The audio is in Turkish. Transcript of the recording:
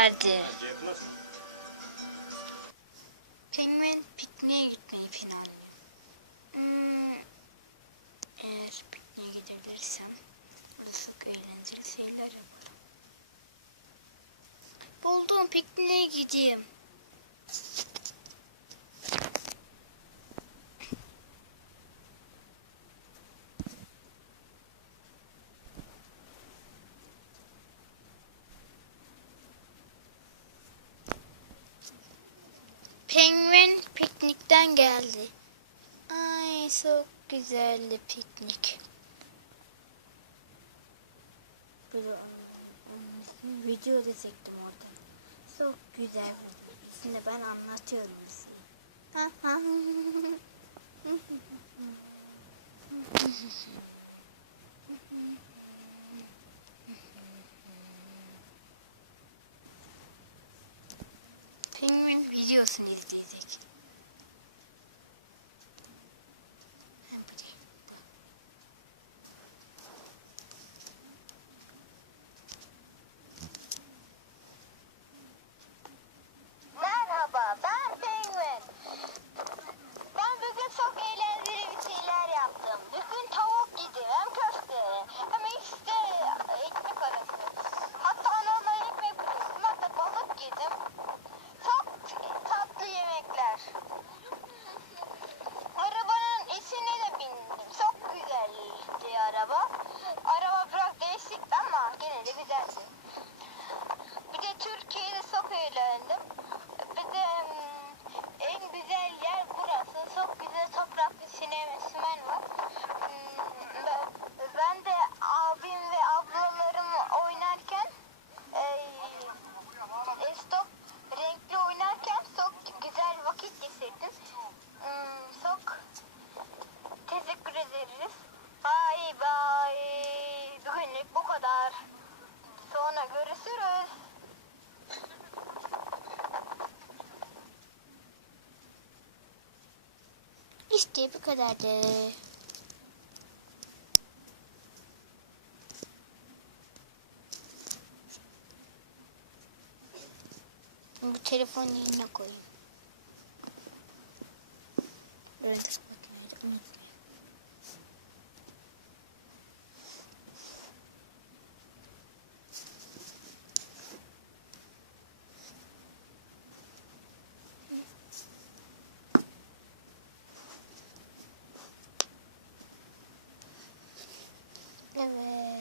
kadardı. Penguin pikniğe gitmeyi planlıyor. Hmm, eğer pikniğe gidebilirsem burada çok eğlenceli şeyler yaparım. Buldum pikniğe gideyim. Penguin piknikten geldi. Ay çok güzeldi piknik. Video da çektim orada. Çok güzel. Şimdi ben anlatıyorum size. ジュスに İşte bu kadardı. Bu telefonu yerine koyayım. Görüntüsü bakmayacak. 看见